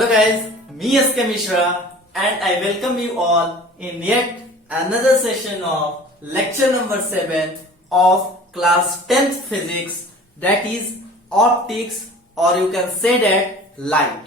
Hello guys, me SK Mishra and I welcome you all in yet another session of lecture number 7 of class 10th physics, that is optics or you can say that light.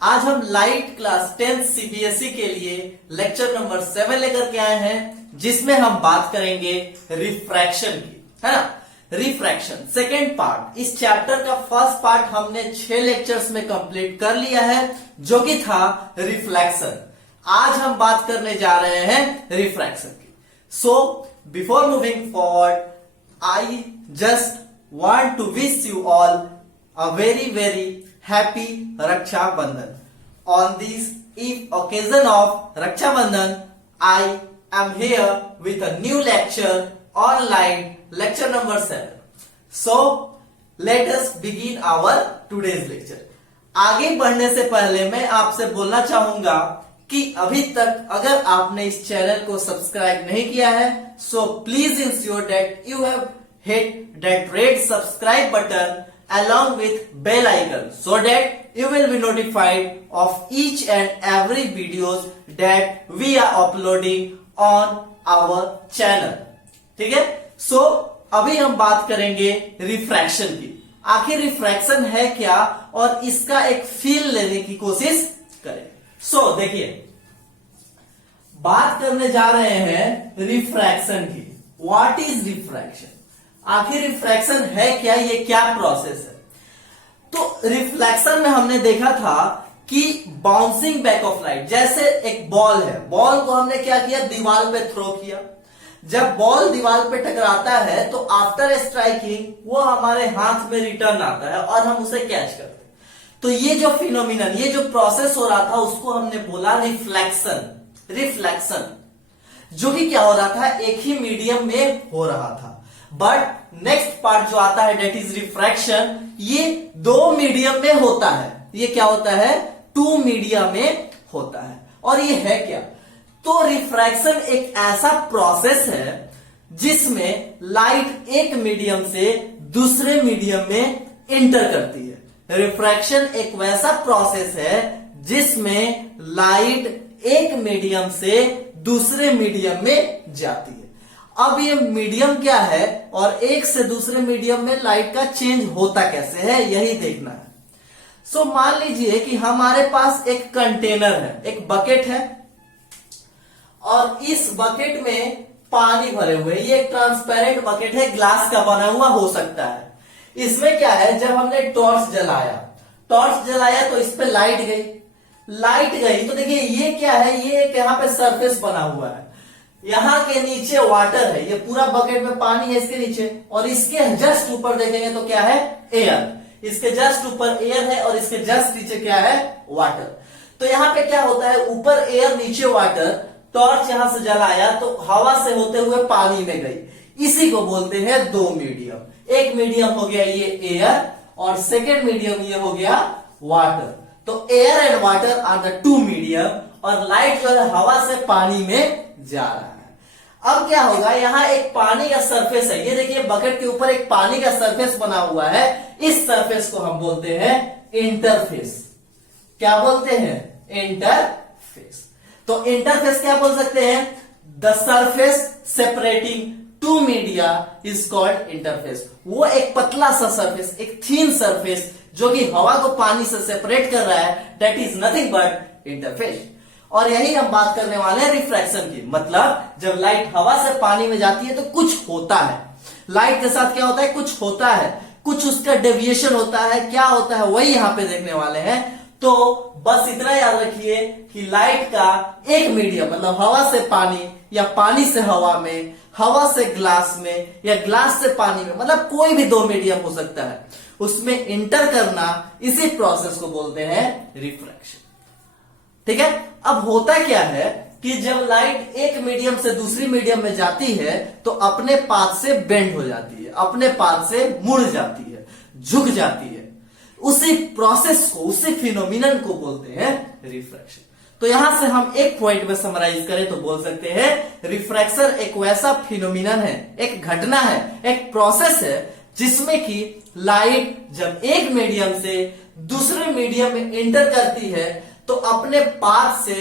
आज हम light class 10th CBSE के लिए lecture number 7 लेकर के आए हैं जिसमें हम बात करेंगे रिफ्रैक्शन की, है ना। रिफ्रैक्शन सेकेंड पार्ट, इस चैप्टर का फर्स्ट पार्ट हमने 6 लेक्चर्स में कंप्लीट कर लिया है जो कि था रिफ्लेक्शन। आज हम बात करने जा रहे हैं रिफ्रैक्शन की। So before moving forward, I just want to wish you all a very very happy Raksha Bandhan. On this eve occasion of Raksha Bandhan, I am here with a new lecture online, lecture number 7. So let us begin our today's lecture. आगे बढ़ने से पहले मैं आपसे बोलना चाहूंगा कि अभी तक अगर आपने इस चैनल को सब्सक्राइब नहीं किया है, so please ensure that you have hit that red subscribe button along with bell icon so that you will be notified of each and every videos that we are uploading on our channel. ठीक है। सो अभी हम बात करेंगे refraction की। आखिर refraction है क्या और इसका एक फील लेने की कोशिश करें। सो देखिए, बात करने जा रहे हैं रिफ्रैक्शन की। What is refraction? आखिर रिफ्रैक्शन है क्या, ये क्या प्रोसेस है? तो रिफ्लेक्शन में हमने देखा था कि बाउंसिंग बैक ऑफ लाइट, जैसे एक बॉल है, बॉल को हमने क्या किया, दीवार पे थ्रो किया। जब बॉल दीवार पे टकराता है तो आफ्टर स्ट्राइकिंग वो हमारे हाथ में रिटर्न आता है और हम उसे कैच करते हैं। तो ये जो फिनोमिनन, ये जो प्रोसेस हो रहा था उसको हमने बोला रिफ्लेक्शन। रिफ्लेक्शन जो कि क्या हो रहा था, एक ही मीडियम में हो रहा था। बट नेक्स्ट पार्ट जो आता है डेट इज रिफ्रैक्शन, ये 2 मीडियम में होता है। ये क्या होता है, 2 मीडियम में होता है। और ये है क्या, तो रिफ्रैक्शन एक ऐसा प्रोसेस है जिसमें लाइट एक मीडियम से दूसरे मीडियम में इंटर करती है। रिफ्रैक्शन एक वैसा प्रोसेस है जिसमें लाइट एक मीडियम से दूसरे मीडियम में जाती है। अब ये मीडियम क्या है और एक से दूसरे मीडियम में लाइट का चेंज होता कैसे है, यही देखना है। सो मान लीजिए कि हमारे पास एक कंटेनर है, एक बकेट है और इस बकेट में पानी भरे हुए। ये एक ट्रांसपेरेंट बकेट है, ग्लास का बना हुआ हो सकता है। इसमें क्या है, जब हमने टॉर्च जलाया तो इस पे लाइट गई तो देखिए ये क्या है, ये एक यहाँ पे सरफेस बना हुआ है। यहाँ के नीचे वाटर है, ये पूरा बकेट में पानी है इसके नीचे, और इसके जस्ट ऊपर देखेंगे तो क्या है, एयर। इसके जस्ट ऊपर एयर है और इसके जस्ट नीचे क्या है, वाटर। तो यहाँ पे क्या होता है, ऊपर एयर नीचे वाटर। टॉर्च यहां से जलाया तो हवा से होते हुए पानी में गई। इसी को बोलते हैं 2 मीडियम। एक मीडियम हो गया ये एयर और सेकेंड मीडियम ये हो गया वाटर। तो air and water are the 2 medium और लाइट जो है हवा से पानी में जा रहा है। अब क्या होगा, यहां एक पानी का सरफेस है। ये देखिए बकेट के ऊपर एक पानी का सरफेस बना हुआ है। इस सरफेस को हम बोलते हैं इंटरफेस। क्या बोलते हैं, इंटरफेस। तो इंटरफेस क्या बोल सकते हैं, the surface separating 2 media is called interface. वो एक पतला सा सरफेस, एक थीन सरफेस जो कि हवा को पानी से सेपरेट कर रहा है, that is nothing but interface. और यही हम बात करने वाले हैं रिफ्रैक्शन की। मतलब जब लाइट हवा से पानी में जाती है तो कुछ होता है, लाइट के साथ क्या होता है, कुछ होता है, कुछ उसका डेविएशन होता है। क्या होता है वही यहां पे देखने वाले हैं। तो बस इतना याद रखिए कि लाइट का एक मीडियम, मतलब हवा से पानी या पानी से हवा में, हवा से ग्लास में या ग्लास से पानी में, मतलब कोई भी 2 मीडियम हो सकता है, उसमें इंटर करना, इसी प्रोसेस को बोलते हैं रिफ्रैक्शन। ठीक है। अब होता क्या है कि जब लाइट एक मीडियम से दूसरी मीडियम में जाती है तो अपने पाथ से बेंड हो जाती है, अपने पाथ से मुड़ जाती है, झुक जाती है। उसी प्रोसेस को, उसी फिनोमिनन को बोलते हैं रिफ्रैक्शन। तो यहां से हम एक पॉइंट में समराइज करें तो बोल सकते हैं रिफ्रैक्शन एक वैसा फिनोमिनन है, एक घटना है, एक प्रोसेस है जिसमें कि लाइट जब एक मीडियम से दूसरे मीडियम में इंटर करती है तो अपने पाथ से,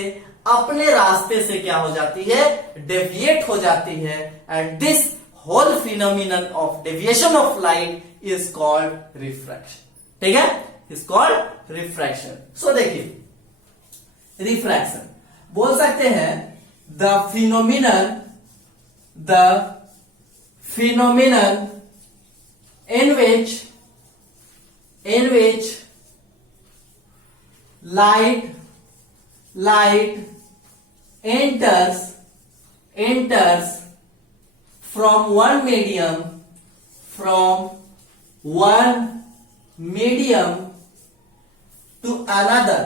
अपने रास्ते से क्या हो जाती है, डेविएट हो जाती है। And this whole phenomenon of deviation of light is called refraction. ठीक है, इज कॉल्ड रिफ्रैक्शन। सो देखिए, रिफ्रैक्शन बोल सकते हैं the phenomenon in which light enters from one medium to another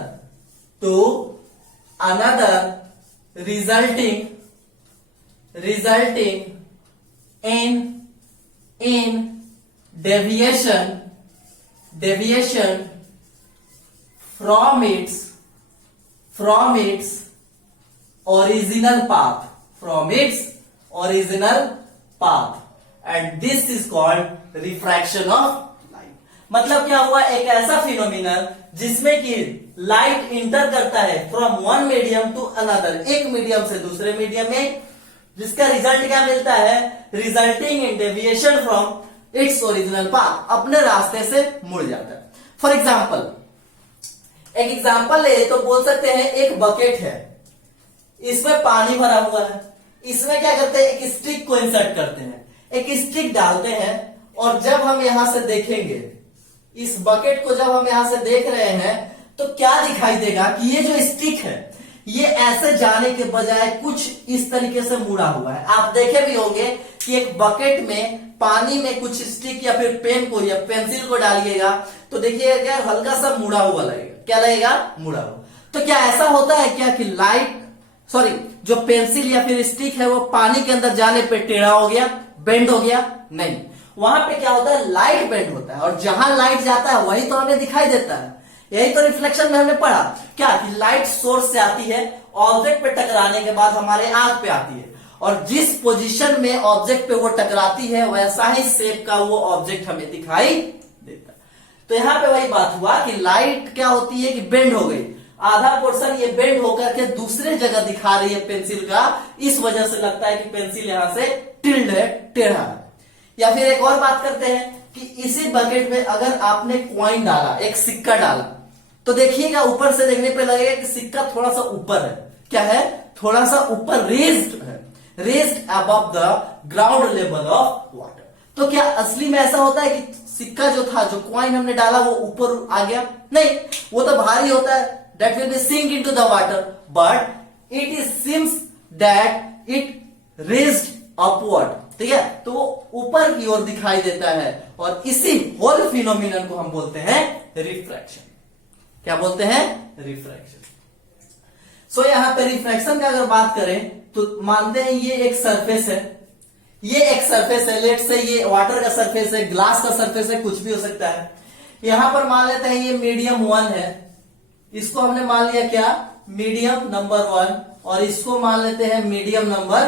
resulting in deviation from its original path, and this is called refraction of light। मतलब क्या हुआ, एक ऐसा फिनोमिनन जिसमें कि लाइट इंटर करता है from one medium to another, एक मीडियम से दूसरे मीडियम में, जिसका रिजल्ट क्या मिलता है, resulting in deviation from its original path, अपने रास्ते से मुड़ जाता है। फॉर एग्जाम्पल, एक एग्जाम्पल ले तो बोल सकते हैं एक बकेट है, इसमें पानी भरा हुआ है, इसमें क्या करते हैं, एक स्टिक को इंसर्ट करते हैं, एक स्टिक डालते हैं, और जब हम यहां से देखेंगे, इस बकेट को जब हम यहां से देख रहे हैं, तो क्या दिखाई देगा कि ये जो स्टिक है ये ऐसे जाने के बजाय कुछ इस तरीके से मुड़ा हुआ है। आप देखे भी होंगे कि एक बकेट में पानी में कुछ स्टिक या फिर पेन को या पेंसिल को डालिएगा तो देखिएगा क्या हल्का सा मुड़ा हुआ लगेगा, क्या लगेगा, मुड़ा हुआ। तो क्या ऐसा होता है क्या कि जो पेंसिल या फिर स्टिक है वो पानी के अंदर जाने पे टेढ़ा हो गया, बेंड हो गया? नहीं, वहां पे क्या होता है, लाइट बेंड होता है, और जहां लाइट जाता है वही तो हमें दिखाई देता है। यही तो रिफ्लेक्शन में हमने पढ़ा क्या कि लाइट सोर्स से आती है, ऑब्जेक्ट पे टकराने के बाद हमारे आंख पे आती है, और जिस पोजीशन में ऑब्जेक्ट पे वो टकराती है वैसा ही शेप का वो ऑब्जेक्ट हमें दिखाई देता है। तो यहां पे वही बात हुआ कि लाइट क्या होती है कि बेंड हो गई, आधा पोर्शन ये बेंड होकर के दूसरे जगह दिखा रही है पेंसिल का, इस वजह से लगता है कि पेंसिल यहां से टिल्ड है, टेढ़ा है। या फिर एक और बात करते हैं कि इसी बकेट में अगर आपने कॉइन डाला, एक सिक्का डाला, तो देखिएगा ऊपर से देखने पे लगेगा कि सिक्का थोड़ा सा ऊपर है, क्या है, थोड़ा सा ऊपर रेज्ड है, raised above the ground level of water. तो क्या असली में ऐसा होता है कि सिक्का जो था, जो कॉइन हमने डाला वो ऊपर आ गया? नहीं, वो तो भारी होता है, that will be sink into the water, but it seems that it raised upward। ठीक है, तो वो ऊपर की ओर दिखाई देता है, और इसी होल फिनोमिनन को हम बोलते हैं रिफ्रैक्शन। क्या बोलते हैं? रिफ्रैक्शन। सो यहां पर रिफ्रैक्शन का अगर बात करें तो मानते हैं ये एक सरफेस है, ये एक सरफेस है, लेट से ये वाटर का सरफेस है, ग्लास का सरफेस है, कुछ भी हो सकता है। यहां पर मान लेते हैं ये मीडियम 1 है, इसको हमने मान लिया क्या, मीडियम नंबर 1, और इसको मान लेते हैं मीडियम नंबर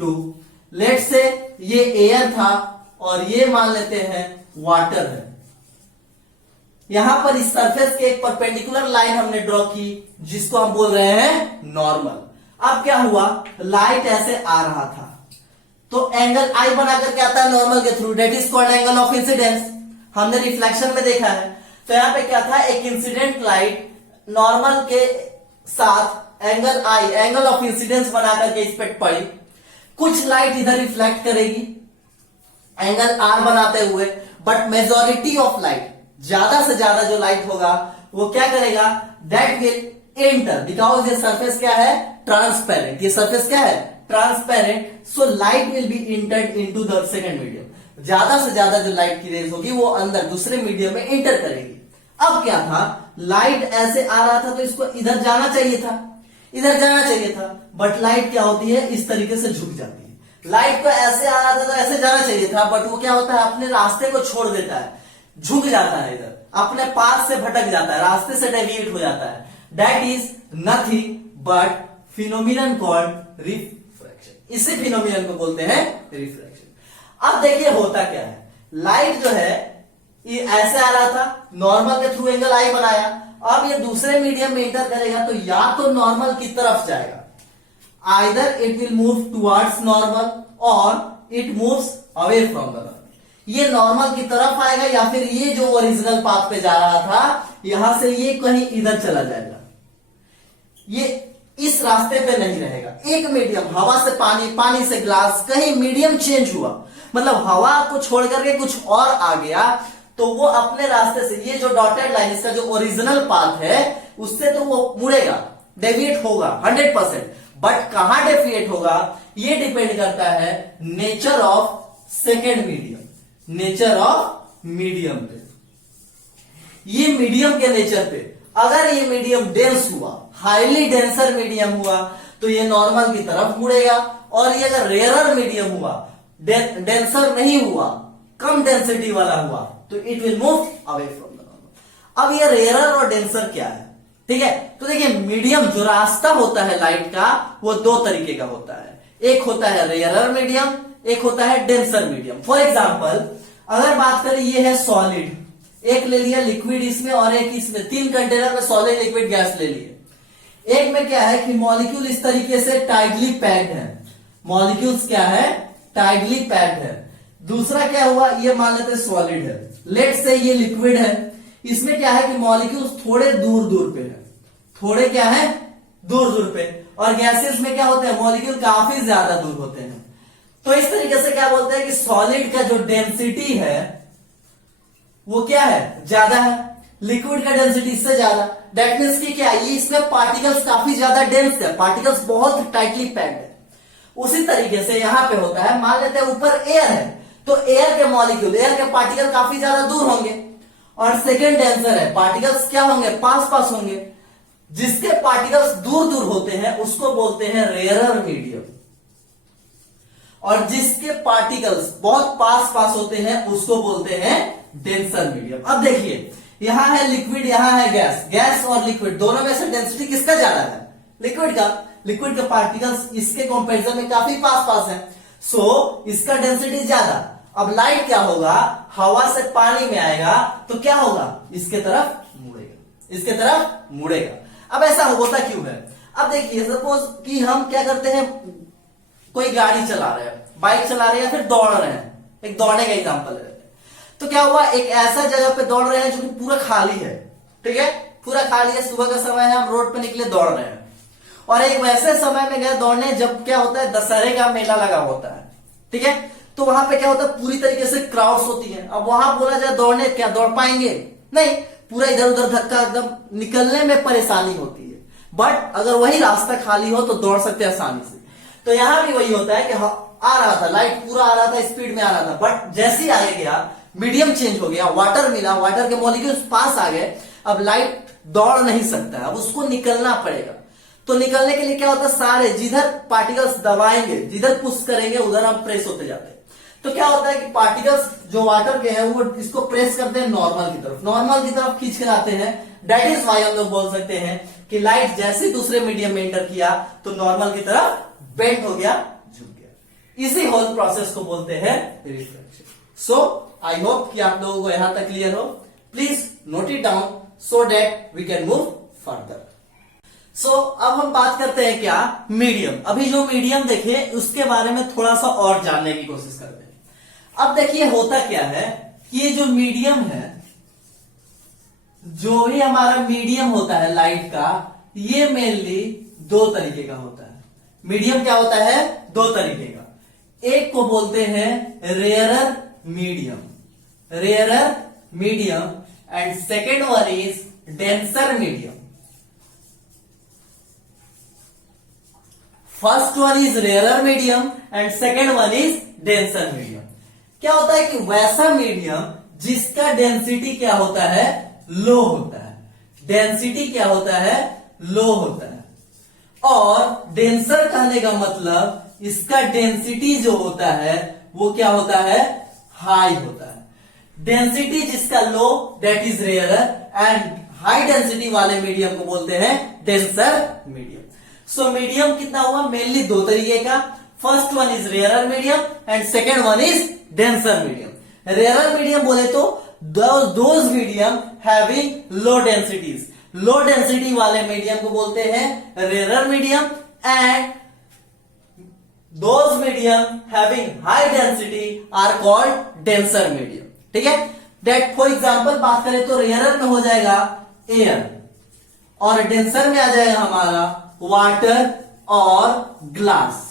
2। लेट से ये एयर था और ये मान लेते हैं वाटर है। यहां पर इस सरफेस के एक परपेंडिकुलर लाइन हमने ड्रॉ की जिसको हम बोल रहे हैं नॉर्मल। अब क्या हुआ, लाइट ऐसे आ रहा था तो एंगल आई बना करके आता है नॉर्मल के through, that is called angle of incidence. हमने रिफ्लेक्शन में देखा है। तो यहां पे क्या था, एक इंसिडेंट लाइट नॉर्मल के साथ angle I, angle of incidence बना करके इस पे पड़ी। कुछ लाइट इधर रिफ्लेक्ट करेगी एंगल आर बनाते हुए, बट मेजॉरिटी ऑफ लाइट, ज्यादा से ज्यादा जो लाइट होगा वो क्या करेगा, दैट विल एंटर, बिकॉज ये सरफेस क्या है, ट्रांसपेरेंट। ये सरफेस क्या है, transparent. So light will be entered into the second medium. ज्यादा से ज्यादा जो लाइट की रेज होगी वो अंदर दूसरे मीडियम में इंटर करेगी। अब क्या था, लाइट ऐसे आ रहा था तो इसको इधर जाना चाहिए था, इधर जाना चाहिए था, बट लाइट क्या होती है, इस तरीके से झुक जाती है। लाइट को ऐसे आ रहा था तो ऐसे जाना चाहिए था, बट वो क्या होता है, अपने रास्ते को छोड़ देता है, झुक जाता है, इधर अपने पास से भटक जाता है, रास्ते से डेविएट हो जाता है। That is nothing but phenomenon called refraction. इसी फिनोमिनन को बोलते हैं रिफ्रैक्शन। अब देखिए होता क्या है, लाइट जो है ये ऐसे आ रहा था, नॉर्मल के थ्रू एंगल आई बनाया, अब ये दूसरे मीडियम में इंटर करेगा तो या तो नॉर्मल की तरफ जाएगा, either it will move towards normal or it moves away from the normal. ये नॉर्मल की तरफ आएगा या फिर ये जो ओरिजिनल पाथ पे जा रहा था यहां से ये कहीं इधर चला जाएगा, ये इस रास्ते पे नहीं रहेगा। एक मीडियम, हवा से पानी, पानी से ग्लास, कहीं मीडियम चेंज हुआ, मतलब हवा को छोड़ करके कुछ और आ गया, तो वो अपने रास्ते से, ये जो डॉटेड लाइन इसका जो ओरिजिनल पाथ है उससे तो वो मुड़ेगा, डेविएट होगा 100%, बट कहां डेविएट होगा ये डिपेंड करता है nature of second medium, nature of medium पे। ये मीडियम के नेचर पे, अगर ये मीडियम डेंस हुआ, हाईली डेंसर मीडियम हुआ तो ये नॉर्मल की तरफ मुड़ेगा, और ये अगर रेयरर मीडियम हुआ, डेंसर नहीं हुआ, कम डेंसिटी वाला हुआ, तो it will move away from the normal. अब ये रेयरर और डेंसर क्या है, ठीक है? तो देखिए मीडियम जो रास्ता होता है लाइट का वो दो तरीके का होता है, एक होता है रेयरर मीडियम, एक होता है डेंसर मीडियम। फॉर एग्जाम्पल अगर बात करें, ये है सॉलिड, एक ले लिया लिक्विड इसमें और एक इसमें, 3 कंटेनर में सॉलिड लिक्विड गैस ले लिए। एक में क्या है कि मॉलिक्यूल इस तरीके से टाइटली पैक्ड है, मॉलिक्यूल्स क्या है, टाइटली पैक्ड है। दूसरा क्या हुआ, ये मान लेते हैं सॉलिड है, लेट से ये लिक्विड है, इसमें क्या है कि मॉलिक्यूल्स थोड़े दूर दूर पे है, थोड़े क्या है, दूर दूर पे, और गैसेस में क्या होते हैं, मॉलिक्यूल काफी ज्यादा दूर होते हैं। तो इस तरीके से क्या बोलते हैं कि सॉलिड का जो डेंसिटी है वो क्या है, ज्यादा है, लिक्विड का डेंसिटी इससे ज्यादा। दैट मीन्स कि क्या, ये इसमें पार्टिकल्स काफी ज्यादा डेंस है, पार्टिकल्स बहुत टाइटली पैक्ड है। उसी तरीके से यहां पे होता है, मान लेते हैं ऊपर एयर है, तो एयर के मॉलिक्यूल, एयर के पार्टिकल काफी ज्यादा दूर होंगे, और सेकेंड डेंसर है, पार्टिकल्स क्या होंगे, पास पास होंगे। जिसके पार्टिकल्स दूर दूर होते हैं उसको बोलते हैं रेयरर मीडियम, और जिसके पार्टिकल्स बहुत पास पास होते हैं उसको बोलते हैं डेंसर मीडियम। अब देखिए यहां है लिक्विड, यहां है गैस, गैस और लिक्विड दोनों में से डेंसिटी किसका ज्यादा है, लिक्विड का। लिक्विड के पार्टिकल्स इसके कंपैरिजन में काफी पास पास है, सो इसका डेंसिटी ज्यादा। अब लाइट क्या होगा, हवा से पानी में आएगा तो क्या होगा, इसके तरफ मुड़ेगा, इसके तरफ मुड़ेगा। अब ऐसा होता क्यों है, अब देखिए सपोज कि हम क्या करते हैं, कोई गाड़ी चला रहे हैं, बाइक चला रहे हैं या फिर दौड़ रहे हैं, एक दौड़ने का एग्जांपल लेते हैं। तो क्या हुआ, एक ऐसा जगह पे दौड़ रहे हैं जो कि पूरा खाली है, ठीक है, पूरा खाली है, सुबह का समय है, हम रोड पे निकले दौड़ रहे हैं, और एक वैसे समय में गए दौड़ने जब क्या होता है, दशहरे का मेला लगा होता है, ठीक है, तो वहां पे क्या होता है, पूरी तरीके से क्राउड्स होती है। अब वहां बोला जाए दौड़ने, क्या दौड़ पाएंगे, नहीं, पूरा इधर उधर धक्का, एकदम निकलने में परेशानी होती है। बट अगर वही रास्ता खाली हो तो दौड़ सकते हैं आसानी से। तो यहां भी वही होता है कि आ रहा था, लाइट पूरा आ रहा था, स्पीड में आ रहा था, बट जैसे ही आगे गया मीडियम चेंज हो गया, वाटर मिला, वाटर के मॉलिक्यूल्स पास आ गए, अब लाइट दौड़ नहीं सकता है, अब उसको निकलना पड़ेगा। तो निकलने के लिए क्या होता है, सारे जिधर पार्टिकल्स दबाएंगे, जिधर पुश करेंगे उधर हम प्रेस होते जाते हैं। तो क्या होता है कि पार्टिकल्स जो वाटर के हैं वो इसको प्रेस करते हैं नॉर्मल की तरफ, नॉर्मल की तरफ खींच कर आते हैं। दैट इज वाई हम लोग बोल सकते हैं कि लाइट जैसे दूसरे मीडियम में एंटर किया तो नॉर्मल की तरफ बेंड हो गया, झुक गया। इसी होल प्रोसेस को बोलते हैं रिफ्रैक्शन। सो आई होप कि आप लोगों को यहां तक क्लियर हो। Please note it down so that we can move further. So अब हम बात करते हैं क्या, मीडियम। अभी जो मीडियम देखे उसके बारे में थोड़ा सा और जानने की कोशिश करते हैं। अब देखिए होता क्या है, ये जो मीडियम है, जो भी हमारा मीडियम होता है लाइट का, ये मेनली दो तरीके का होता है। मीडियम क्या होता है, दो तरीके का। एक को बोलते हैं rarer medium, rarer medium, and second one is denser medium. First one is rarer medium and second one is denser medium. क्या होता है कि वैसा मीडियम जिसका डेंसिटी क्या होता है, लो होता है, डेंसिटी क्या होता है, लो होता है। और डेंसर कहने का मतलब इसका डेंसिटी जो होता है वो क्या होता है, हाई होता है। डेंसिटी जिसका low that is rarer, and high density वाले मीडियम को बोलते हैं डेंसर मीडियम। सो मीडियम कितना हुआ, मेनली दो तरीके का। First one is rarer medium and second one is denser medium. Rarer medium बोले तो those medium having low densities, low density वाले मीडियम को बोलते हैं rarer medium, and those medium having high density are called denser medium. ठीक है, date for example बात करें तो रेयरर में हो जाएगा एयर, और डेंसर में आ जाएगा हमारा वाटर और ग्लास।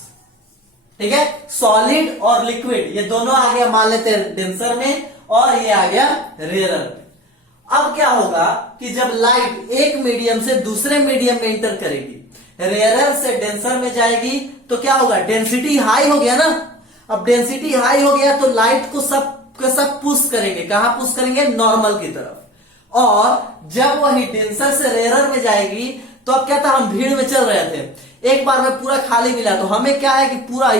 ठीक है, सॉलिड और लिक्विड ये दोनों आ गया मान लेते हैं डेंसर में, और ये आ गया रेयरर में। अब क्या होगा कि जब लाइट एक मीडियम से दूसरे मीडियम में इंटर करेगी, रेयरर से डेंसर में जाएगी, तो क्या होगा, डेंसिटी हाई हो गया ना। अब डेंसिटी हाई हो गया तो लाइट को सब पुश करेंगे, कहां पुश करेंगे, नॉर्मल की तरफ। और जब वही डेंसर से रेयरर में जाएगी तो अब क्या था, हम भीड़ में चल रहे थे, एक बार में पूरा खाली मिला, तो हमें क्या है कि पूरा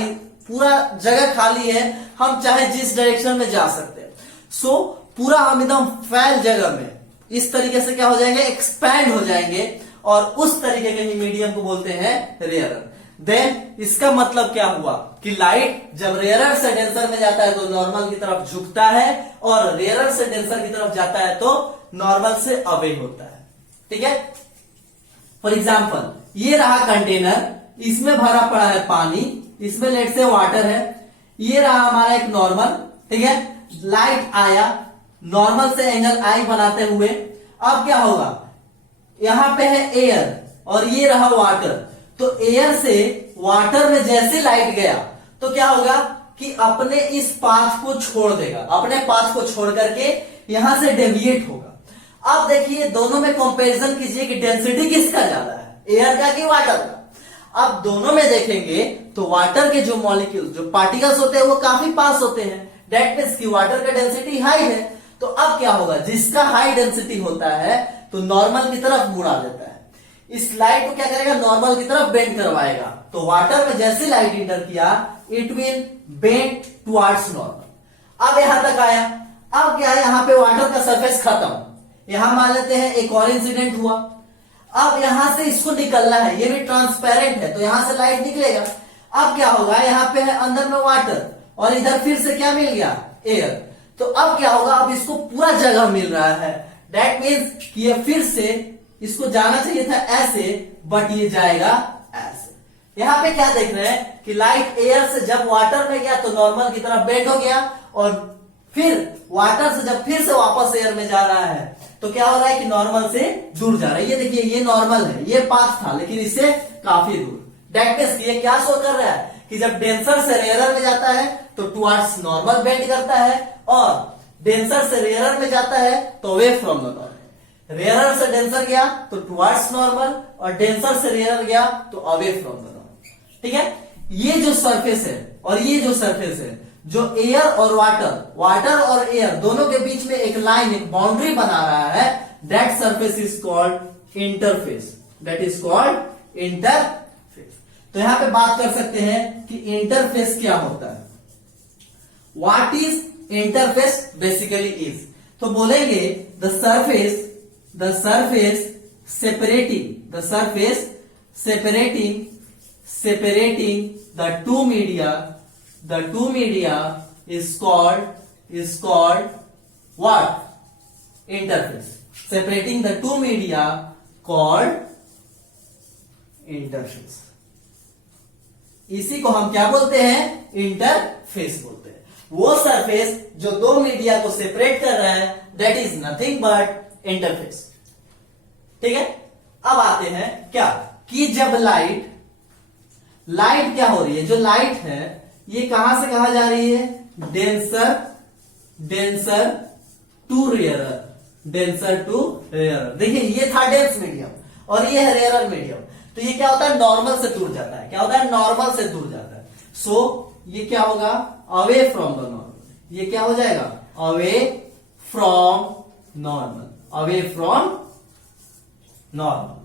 जगह खाली है, हम चाहे जिस डायरेक्शन में जा सकते हैं। सो पूरा हम एकदम फैल जगह में इस तरीके से क्या हो जाएंगे, एक्सपैंड हो जाएंगे, और उस तरीके के ही मीडियम को बोलते हैं रेयरर। देन इसका मतलब क्या हुआ कि लाइट जब रेयरर से डेंसर में जाता है तो नॉर्मल की तरफ झुकता है, और रेयरर से डेंसर की तरफ जाता है तो नॉर्मल से अवे होता है। ठीक है, फॉर एग्जाम्पल ये रहा कंटेनर, इसमें भरा पड़ा है पानी, इसमें लेट से वाटर है, ये रहा हमारा एक नॉर्मल। ठीक है, लाइट आया, नॉर्मल से एंगल आई बनाते हुए, अब क्या होगा, यहां पे है एयर और ये रहा वाटर, तो एयर से वाटर में जैसे लाइट गया तो क्या होगा कि अपने इस पाथ को छोड़ देगा, अपने पाथ को छोड़ करके यहां से डेविएट होगा। अब देखिए दोनों में कंपैरिजन कीजिए कि डेंसिटी किसका ज्यादा है, एयर का कि वाटर का। अब दोनों में देखेंगे तो वाटर के जो मॉलिक्यूल, जो पार्टिकल्स होते हैं वो काफी पास होते हैं, दैट मींस कि वाटर का डेंसिटी हाई है। तो अब क्या होगा, जिसका हाई डेंसिटी होता है तो नॉर्मल की तरफ मुड़ा देता है, इस लाइट को क्या करेगा, नॉर्मल की तरफ बेंड करवाएगा। तो वाटर में जैसे लाइट इंटर किया, it will bend towards normal. अब यहां तक आया, अब क्या है, यहां पे वाटर का सरफेस खत्म, यहां मान लेते हैं एक और इंसिडेंट हुआ। अब यहां से इसको निकलना है, ये भी ट्रांसपेरेंट है तो यहां से लाइट निकलेगा। अब क्या होगा, यहां पे है अंदर में वाटर और इधर फिर से क्या मिल गया, एयर। तो अब क्या होगा, अब इसको पूरा जगह मिल रहा है, दैट मीन्स कि ये फिर से इसको जाना चाहिए था ऐसे, बट ये जाएगा ऐसे। यहां पे क्या देख रहे हैं कि लाइट एयर से जब वाटर में गया तो नॉर्मल की तरफ बेंड हो गया, और फिर वाटर से जब फिर से वापस एयर में जा रहा है तो क्या हो रहा है कि नॉर्मल से दूर जा रहा है। ये देखिए ये नॉर्मल है, ये पाथ था लेकिन इससे काफी दूर, दैट मीन्स ये क्या शो कर रहा है कि जब डेंसर से रेयरर में जाता है तो टुवर्ड्स नॉर्मल बेंड करता है, और डेंसर से रेयरर में जाता है तो away from the normal. Rarer से डेंसर गया तो टुवर्ड्स नॉर्मल, और डेंसर से रेयरर गया तो अवे फ्रॉम द नॉर्मल। ठीक है, ये जो सरफेस है और ये जो सरफेस है, जो एयर और वाटर और एयर दोनों के बीच में एक लाइन, एक बाउंड्री बना रहा है, that surface is called interface, that is called interface. तो यहां पे बात कर सकते हैं कि इंटरफेस क्या होता है, what is interface basically is. तो बोलेंगे the surface separating the two media is called what? Interface. Separating the two media called interface. इसी को हम क्या बोलते हैं, इंटरफेस बोलते हैं। वो सरफेस जो दो मीडिया को सेपरेट कर रहा है, that is nothing but interface. ठीक है, अब आते हैं क्या कि जब लाइट क्या हो रही है, जो लाइट है ये कहां से कहां जा रही है, डेंसर टू रेयरर। देखिए ये था डेंस मीडियम और ये है रेयरर मीडियम, तो ये क्या होता है, नॉर्मल से दूर जाता है। क्या होता है, नॉर्मल से दूर जाता है। सो ये क्या होगा, अवे फ्रॉम द नॉर्मल। ये क्या हो जाएगा, away from normal.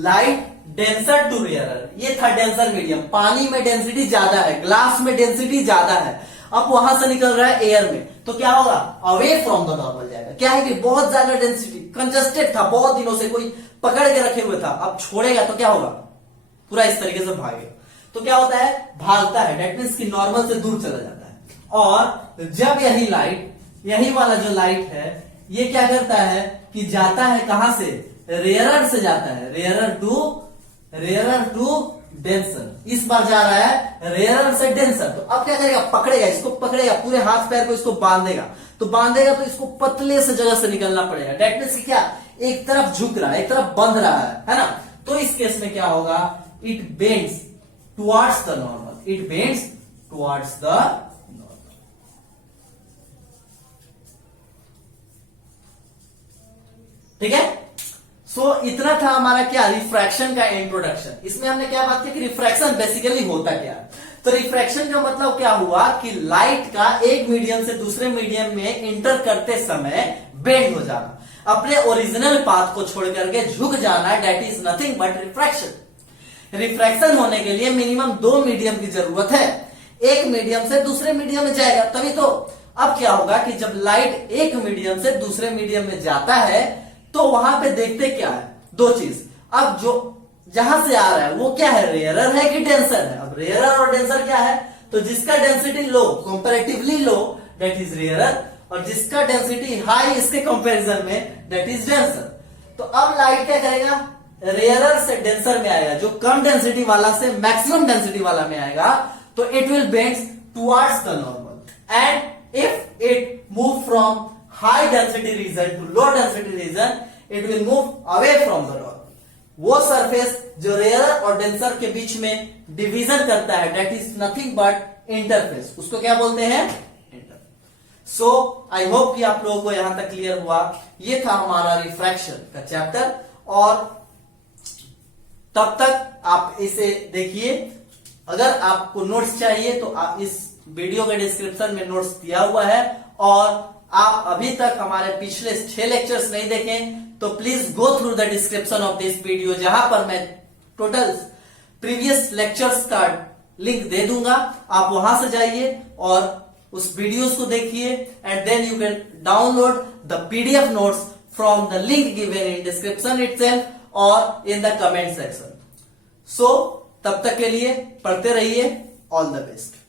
Light denser to rarer, ये था डेंसर मीडियम, पानी में डेंसिटी ज्यादा है, ग्लास में डेंसिटी ज्यादा है, अब वहां से निकल रहा है एयर में, तो क्या होगा, अवे फ्रॉम द नॉर्मल जाएगा। क्या है कि बहुत ज्यादा डेंसिटी, कंजस्टेड था, बहुत दिनों से कोई पकड़ के रखे हुए था, अब छोड़ेगा तो क्या होगा, पूरा इस तरीके से भागेगा। तो क्या होता है, भागता है, डेट मीन्स कि नॉर्मल से दूर चला जाता है। और जब यही लाइट, यही वाला जो लाइट है, ये क्या करता है कि जाता है कहां से, रेयरर से जाता है, रेयरर टू डेंसर। इस बार जा रहा है रेयरर से डेंसर। तो अब क्या करेगा, पकड़ेगा, इसको पकड़ेगा, पूरे हाथ पैर को इसको बांधेगा, तो इसको पतले से जगह से निकलना पड़ेगा। डेट मीन्स कि क्या, एक तरफ झुक रहा है, एक तरफ बंध रहा है ना। तो इस केस में क्या होगा, it bends towards the normal, it bends towards the normal. ठीक है। सो इतना था हमारा क्या, रिफ्रैक्शन का इंट्रोडक्शन। इसमें हमने क्या बात की कि रिफ्रैक्शन बेसिकली होता क्या है। तो रिफ्रैक्शन का मतलब क्या हुआ कि लाइट का एक मीडियम से दूसरे मीडियम में इंटर करते समय बेंड हो जाना, अपने ओरिजिनल पाथ को छोड़ करके झुक जाना, that is nothing but refraction. Refraction होने के लिए मिनिमम 2 मीडियम की जरूरत है, एक मीडियम से दूसरे मीडियम में जाएगा तभी तो। अब क्या होगा कि जब लाइट एक मीडियम से दूसरे मीडियम में जाता है तो वहां पे देखते क्या है, 2 चीज। अब जो जहां से आ रहा है वो क्या है, रेयरर है कि डेंसर है। अब रेयरर और डेंसर क्या है, तो जिसका density low, comparatively low, that is rarer, और जिसका डेंसिटी हाई इसके कंपैरिजन में, दैट इज डेंसर। तो अब लाइट क्या करेगा, रेयरर से डेंसर में आएगा, जो कम डेंसिटी वाला से मैक्सिमम डेंसिटी वाला में आएगा, तो it will bend towards the normal. And if it move from high density region to low density region, it will move away from the normal. वो सरफेस जो रेयरर और डेंसर के बीच में डिवीजन करता है, that is nothing but interface, उसको क्या बोलते हैं, इंटरफेस। सो आई होप कि आप लोगों को यहां तक क्लियर हुआ। ये था हमारा रिफ्रैक्शन का चैप्टर, और तब तक आप इसे देखिए। अगर आपको नोट्स चाहिए तो आप इस वीडियो के डिस्क्रिप्शन में नोट्स दिया हुआ है, और आप अभी तक हमारे पिछले 6 लेक्चर्स नहीं देखें तो please go through the description of this video, जहां पर मैं टोटल प्रीवियस लेक्चर्स का लिंक दे दूंगा। आप वहां से जाइए और उस वीडियोस को देखिए, and then you can download the PDF notes from the link given in description itself और in the comment section. So तब तक के लिए पढ़ते रहिए। All the best.